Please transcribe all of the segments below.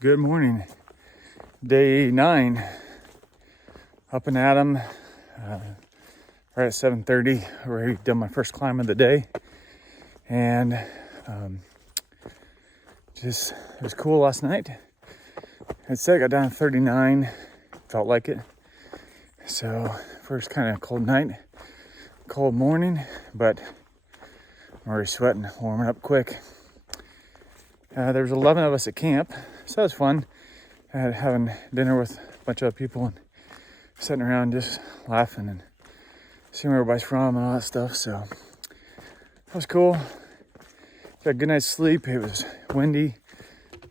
Good morning. Day 9. Up and at 'em. Right at 7:30. Already done my first climb of the day. And it was cool last night. It said I got down to 39. Felt like it. So first kind of cold night. Cold morning. But I'm already sweating. Warming up quick. There was 11 of us at camp. So that was fun. Having dinner with a bunch of other people and sitting around just laughing and seeing where everybody's from and all that stuff. So that was cool. Got a good night's sleep. It was windy,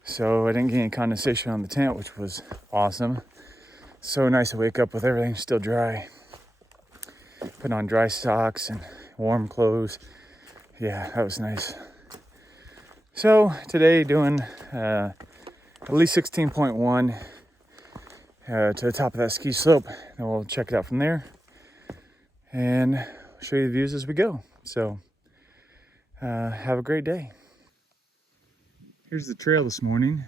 so I didn't get any condensation on the tent, which was awesome. So nice to wake up with everything still dry. Putting on dry socks and warm clothes. Yeah, that was nice. So today doing at least 16.1 to the top of that ski slope. And we'll check it out from there and show you the views as we go. So have a great day. Here's the trail this morning.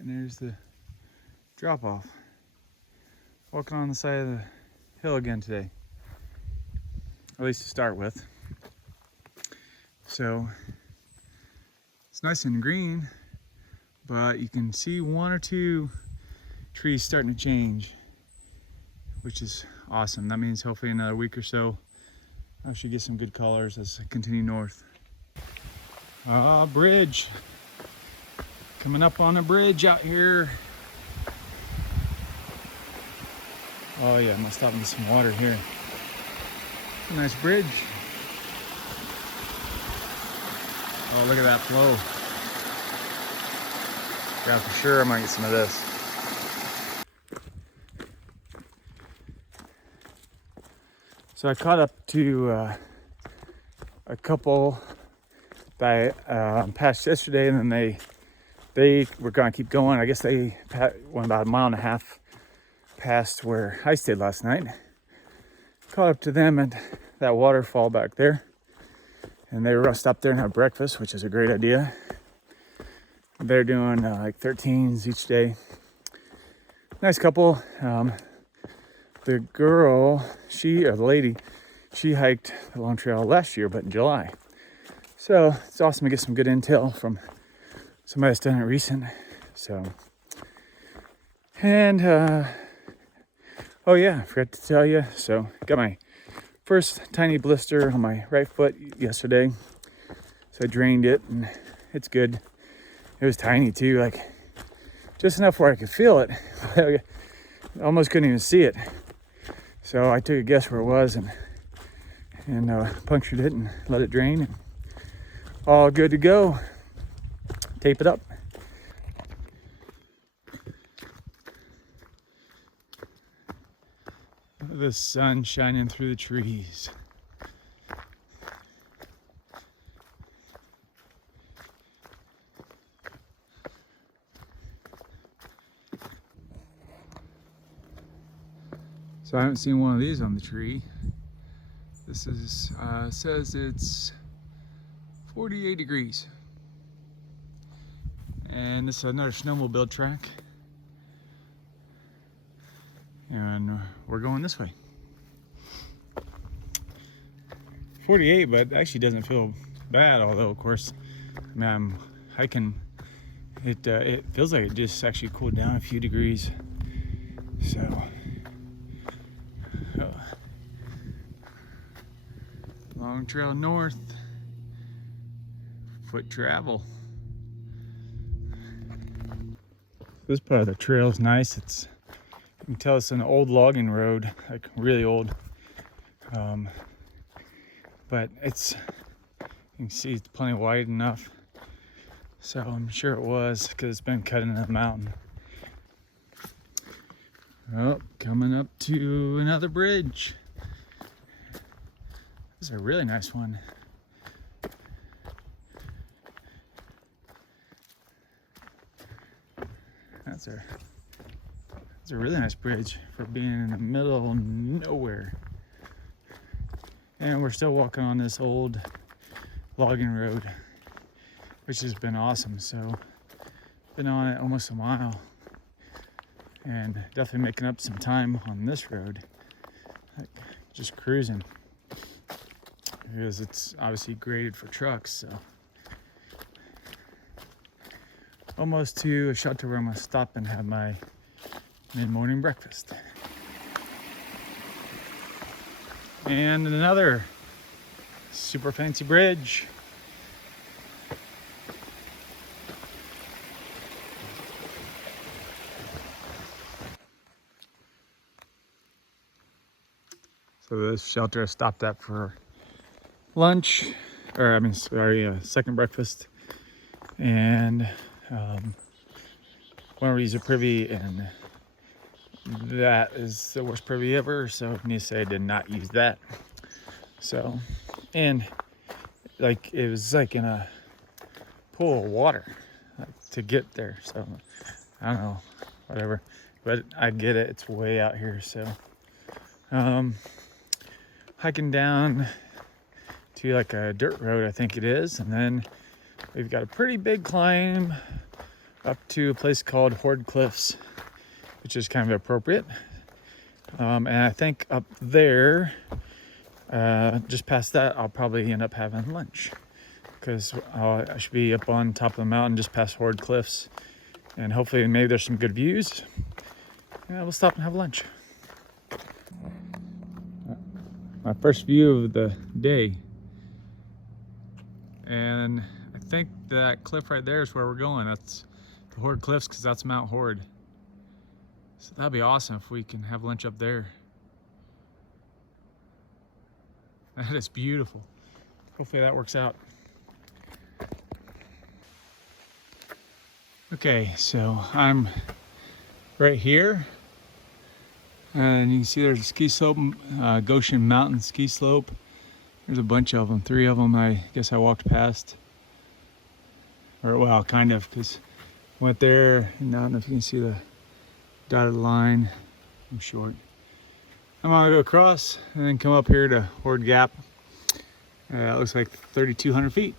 And there's the drop off. Walking on the side of the hill again today. At least to start with. So it's nice and green, but you can see one or two trees starting to change, which is awesome. That means hopefully in another week or so, I should get some good colors as I continue north. Bridge. Coming up on a bridge out here. Oh yeah, I'm gonna stop and get some water here. Nice bridge. Oh, look at that flow. Yeah, for sure I might get some of this. So I caught up to a couple that I passed yesterday, and then they were gonna keep going. I guess they went about a mile and a half past where I stayed last night. Caught up to them at that waterfall back there. And they were stopped there and have breakfast, which is a great idea. They're doing like 13s each day. Nice couple. The girl, the lady, she hiked the Long Trail last year, but in July. So it's awesome to get some good intel from somebody that's done it recent. So, and oh yeah, I forgot to tell you. So got my first tiny blister on my right foot yesterday. So I drained it and it's good. It was tiny too, like just enough where I could feel it. I almost couldn't even see it. So I took a guess where it was and punctured it and let it drain. And all good to go. Tape it up. The sun shining through the trees. So I haven't seen one of these on the tree. This is says it's 48 degrees. And this is another snowmobile track. And we're going this way. 48, but it actually doesn't feel bad, although of course, I'm hiking. It feels like it just actually cooled down a few degrees. So Long Trail north, foot travel. This part of the trail is nice. You can tell it's an old logging road, like really old. But you can see it's plenty wide enough. So I'm sure it was, because it's been cut into the mountain. Oh, coming up to another bridge. This is a really nice one. That's a really nice bridge for being in the middle of nowhere. And we're still walking on this old logging road. which has been awesome. So been on it almost a mile, and definitely making up some time on this road, like just cruising, because it's obviously graded for trucks. So almost to a shelter where I'm gonna stop and have my mid-morning breakfast. And another super fancy bridge. So this shelter I stopped at for lunch, or I mean, sorry, second breakfast. And one of these are privy, and that is the worst privy ever. So I need to say I did not use that. So, and like it was like in a pool of water to get there. So I don't know, whatever. But I get it. It's way out here. So hiking down to like a dirt road, I think it is, and then we've got a pretty big climb up to a place called Horde Cliffs, which is kind of appropriate. And I think up there, just past that, I'll probably end up having lunch, because I should be up on top of the mountain just past Horde Cliffs, and hopefully maybe there's some good views. Yeah, we'll stop and have lunch. My first view of the day, and I think that cliff right there is where we're going. That's the Horde Cliffs, because that's Mount Horde. So that'd be awesome if we can have lunch up there. That is beautiful. Hopefully that works out. Okay, so I'm right here, and you can see there's a ski slope, Goshen Mountain ski slope. There's a bunch of them, 3 of them I guess I walked past. Or well, kind of, because I went there, and I don't know if you can see the dotted line. I'm short. I'm gonna go across and then come up here to Horde Gap. It looks like 3,200 feet.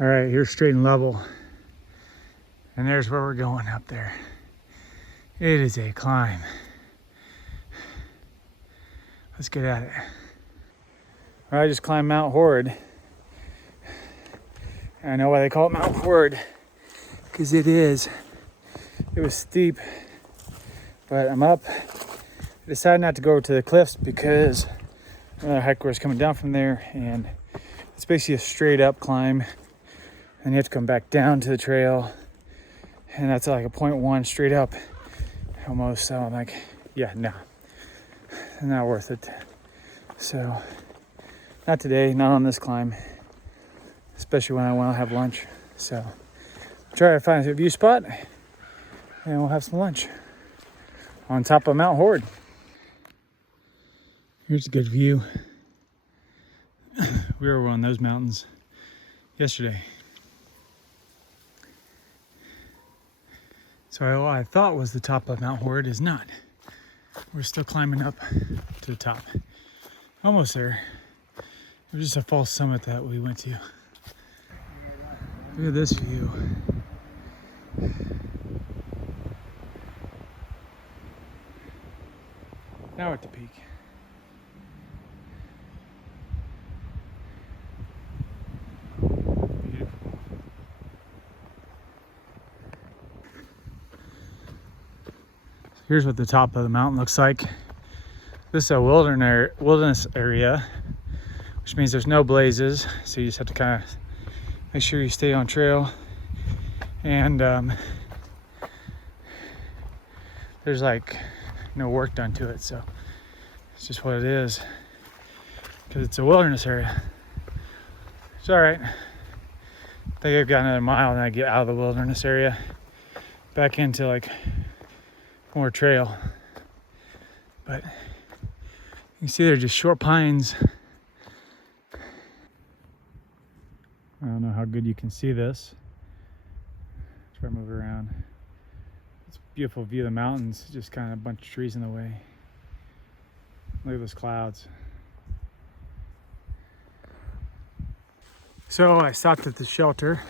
All right, here's straight and level. And there's where we're going up there. It is a climb. Let's get at it. I just climbed Mount Horde. And I know why they call it Mount Horde, because it is. It was steep, but I'm up. I decided not to go to the cliffs because another hiker was coming down from there, and it's basically a straight up climb, and you have to come back down to the trail, and that's like a 0.1 straight up almost. So I'm like, yeah, no, not worth it. So not today, not on this climb, especially when I want to have lunch. So try to find a view spot, and we'll have some lunch on top of Mount Horde. Here's a good view. We were on those mountains yesterday. So what I thought was the top of Mount Horde is not. We're still climbing up to the top. Almost there. It was just a false summit that we went to. Look at this view. Now we're at the peak. Beautiful. Here's what the top of the mountain looks like. This is a wilderness area, which means there's no blazes, so you just have to kind of make sure you stay on trail. And there's like no work done to it, so it's just what it is, because it's a wilderness area. It's all right. I think I've got another mile and I get out of the wilderness area back into like more trail. But you can see they're just short pines. I don't know how good you can see this. Try to move around. It's a beautiful view of the mountains, just kind of a bunch of trees in the way. Look at those clouds. So I stopped at the shelter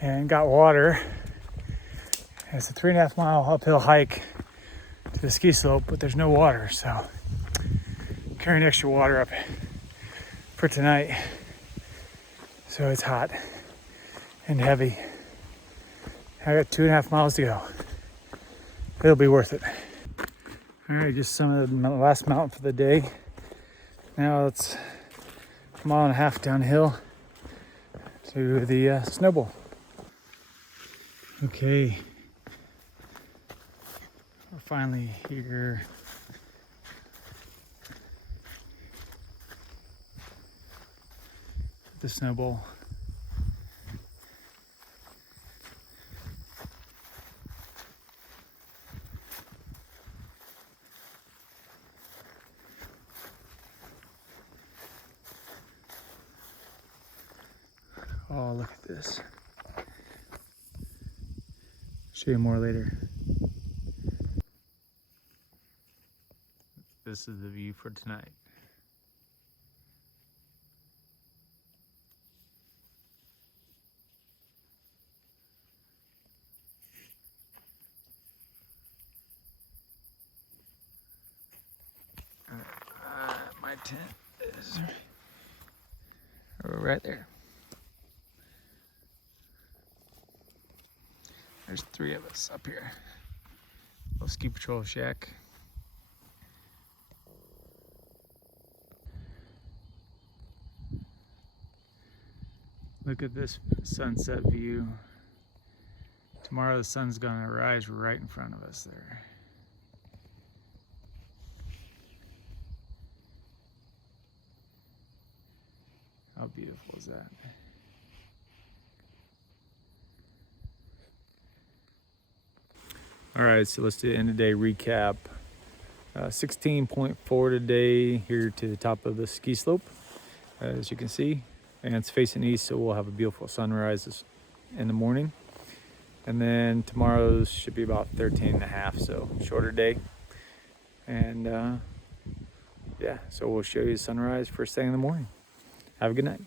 and got water. It's a 3.5 mile uphill hike to the ski slope, but there's no water, so I'm carrying extra water up for tonight. So it's hot and heavy. I got 2.5 miles to go. It'll be worth it. All right, just some of the last mountain for the day. Now it's 1.5 miles downhill to the snowball. Okay, we're finally here. The snowball. Oh, look at this. Show you more later. This is the view for tonight. My tent is right there. There's 3 of us up here. Little ski patrol shack. Look at this sunset view. Tomorrow the sun's gonna rise right in front of us there. How beautiful is that? All right, so let's do the end of day recap. 16.4 today here to the top of the ski slope, as you can see. And it's facing east, so we'll have a beautiful sunrise in the morning. And then tomorrow's should be about 13.5, so shorter day. And yeah, so we'll show you the sunrise first thing in the morning. Have a good night.